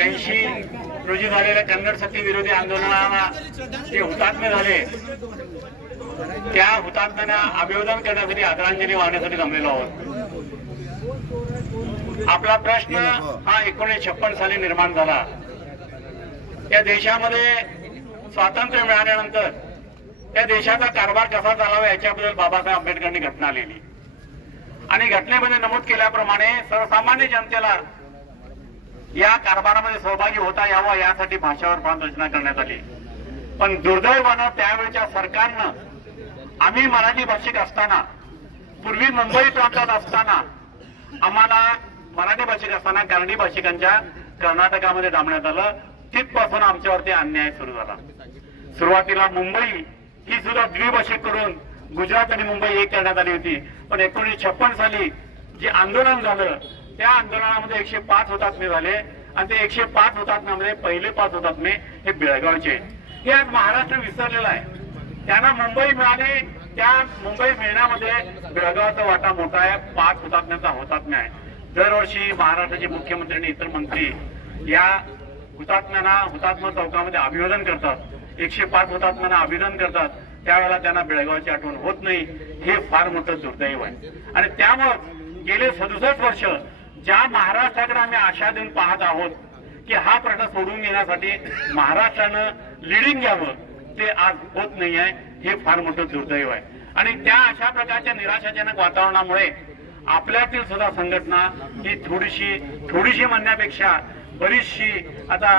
1986 रोजी झालेल्या कन्नड सक्ती विरोधी आंदोलनाला जे हुतात्मे झाले त्या हुतात्म्यांना अभिवादन करण्यासाठी आदरांजली वाहण्यासाठी जमलेलो आहोत। आपला प्रश्न हा 1956 साली निर्माण झाला। या देशामध्ये स्वातंत्र्य मिळाल्यानंतर या देशाचा कारभार कसा चालावा याच्याबद्दल बाबासाहेब आंबेडकरांनी घटना लिहिली आणि घटनेमध्ये नमूद केल्याप्रमाणे सर्वसामान्य जनतेला या कारभारामध्ये सहभागी होता यावा यासाठी भाषावर बांध रचना करण्यात आली। पण दुर्दैवानं त्यावेळच्या सरकारनं आम्ही मराठी भाषिक असताना पूर्वी मुंबई प्रांतात असताना आम्हाला मराठी भाषिक असताना कर्नाटकी भाषिकांच्या कर्नाटकामध्ये डांबण्यात आलं। तिथपासून आमच्यावरती अन्याय सुरू झाला। सुरुवातीला मुंबई ही सुद्धा द्विभाषिक करून गुजरात आणि मुंबई एक करण्यात आली होती। पण 1956 साली जे आंदोलन झालं त्या आंदोलनामध्ये 105 हुतात्मे झाले आणि ते 105 हुतात्म्यामध्ये पहिले 5 हुतात्मे हे बेळगावचे। हे आज महाराष्ट्र विसरलेला आहे। त्यांना मुंबई मिळाली, त्या मुंबई मिळण्यामध्ये बेळगावचा वाटा मोठा आहे। 5 हुतात्म्यांचा हुतात्मा आहे। दरवर्षी महाराष्ट्राचे मुख्यमंत्री आणि इतर मंत्री या हुतात्म्यांना हुतात्मा चौकामध्ये अभिवादन करतात। 105 हुतात्म्यांना अभिवादन करतात, त्यावेळेला त्यांना बेळगावची आठवण होत नाही। हे फार मोठं दुर्दैव आहे आणि त्यामुळे गेले 67 वर्ष ज्या महाराष्ट्राकडे आम्ही आशा देऊन पाहत आहोत की हा प्रश्न सोडून घेण्यासाठी महाराष्ट्रानं लिडिंग घ्यावं, ते आज होत नाही आहे। हे फार मोठं दुर्दैव आहे आणि त्या अशा प्रकारच्या निराशाजनक वातावरणामुळे आपल्यातील सुद्धा संघटना ही थोडीशी म्हणण्यापेक्षा बरीचशी आता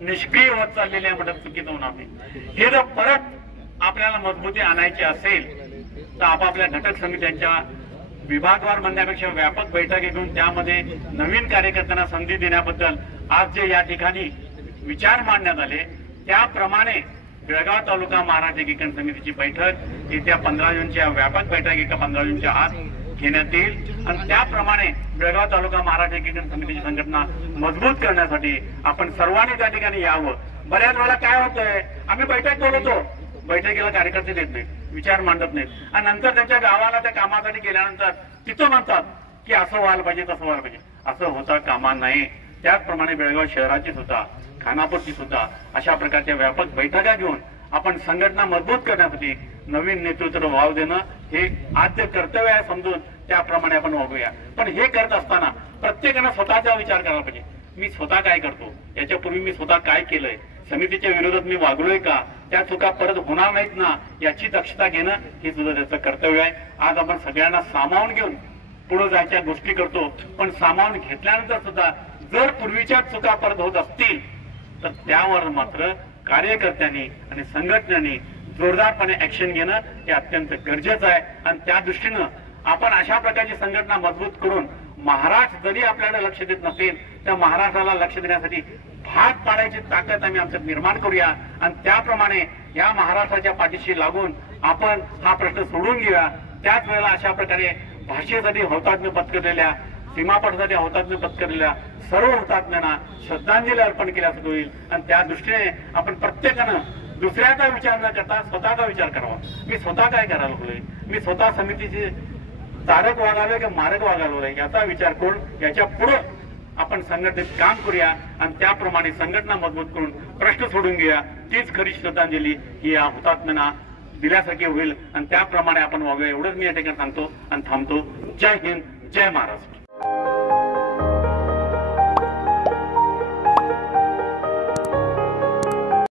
निष्क्रिय होत चाललेली आहे म्हणत चुकीचं होणार नाही। हे जर परत आपल्याला मजबूती आणायची असेल तर आपापल्या घटक समित्यांच्या विभागवार म्हणण्यापेक्षा व्यापक बैठकी घेऊन त्यामध्ये नवीन कार्यकर्त्यांना संधी देण्याबद्दल आज जे या ठिकाणी विचार मांडण्यात आले त्याप्रमाणे बेळगाव तालुका महाराष्ट्र एकीकरण समितीची बैठक येत्या 15 जूनच्या व्यापक बैठक एका 15 जूनच्या आत घेण्यात येईल आणि त्याप्रमाणे बेळगाव तालुका महाराष्ट्र एकीकरण समितीची संघटना मजबूत करण्यासाठी आपण सर्वांनी त्या ठिकाणी यावं। बऱ्याच वेळा काय होतंय, आम्ही बैठक बोलवतो, बैठकीला कार्यकर्ते देत नाहीत, विचार मांडत नाहीत आणि नंतर त्यांच्या गावाला त्या कामासाठी गेल्यानंतर तिथं म्हणतात की असं व्हायला पाहिजे तसं व्हायला पाहिजे। असं होता कामा नये। त्याचप्रमाणे बेळगाव शहराची सुद्धा खानापूरची सुद्धा अशा प्रकारच्या व्यापक बैठका घेऊन आपण संघटना मजबूत करण्यासाठी नवीन नेतृत्व वाव देणं हे आद्य कर्तव्य आहे समजून त्याप्रमाणे आपण वागूया। पण हे करत असताना प्रत्येकानं स्वतःचा विचार करायला पाहिजे। मी स्वतः काय करतो, याच्यापूर्वी मी स्वतः काय केलंय, समितीच्या विरोधात मी वागलोय का, त्या चुका परत होणार नाहीत ना याची दक्षता घेणं हे सुद्धा त्याचं कर्तव्य आहे। आज आपण सगळ्यांना सामावून घेऊन पुढे जायच्या गोष्टी करतो, पण सामावून घेतल्यानंतर सुद्धा जर पूर्वीच्या चुका परत होत असतील तर त्यावर मात्र कार्यकर्त्यांनी आणि संघटनांनी जोरदारपणे ऍक्शन घेणं हे अत्यंत गरजेचं आहे आणि त्या दृष्टीनं आपण अशा प्रकारची संघटना मजबूत करून महाराष्ट्र जरी आपल्याला लक्ष देत नसेल त्या महाराष्ट्राला लक्ष देण्यासाठी भाग पाडायची ताकद आम्ही आमच्यात निर्माण करूया आणि त्याप्रमाणे या महाराष्ट्राच्या पाठीशी लागून आपण हा प्रश्न सोडून घेऊया। त्याच वेळेला अशा प्रकारे भाषेसाठी हुतात्म्य पत्करलेल्या, सीमापथासाठी हुतात्म्य पत्करलेल्या सर्व हुतात्म्यांना श्रद्धांजली अर्पण केल्याचं होईल आणि त्या दृष्टीने आपण प्रत्येकानं दुसऱ्याचा विचार न करता स्वतःचा विचार करावा। मी स्वतः काय करायला लागलोय, मी स्वतः समितीचे तारक वागालोय की मारक वागालोय याचा विचार करून याच्या पुढे आपण संघटनेत काम करूया आणि त्याप्रमाणे संघटना मजबूत करून प्रश्न सोडून घेऊया। तीच खरी श्रद्धांजली ही या हुतात्म्यांना दिल्यासारखी होईल आणि त्याप्रमाणे आपण वागूया एवढंच मी या ठिकाणी सांगतो आणि थांबतो। जय हिंद, जय महाराष्ट्र।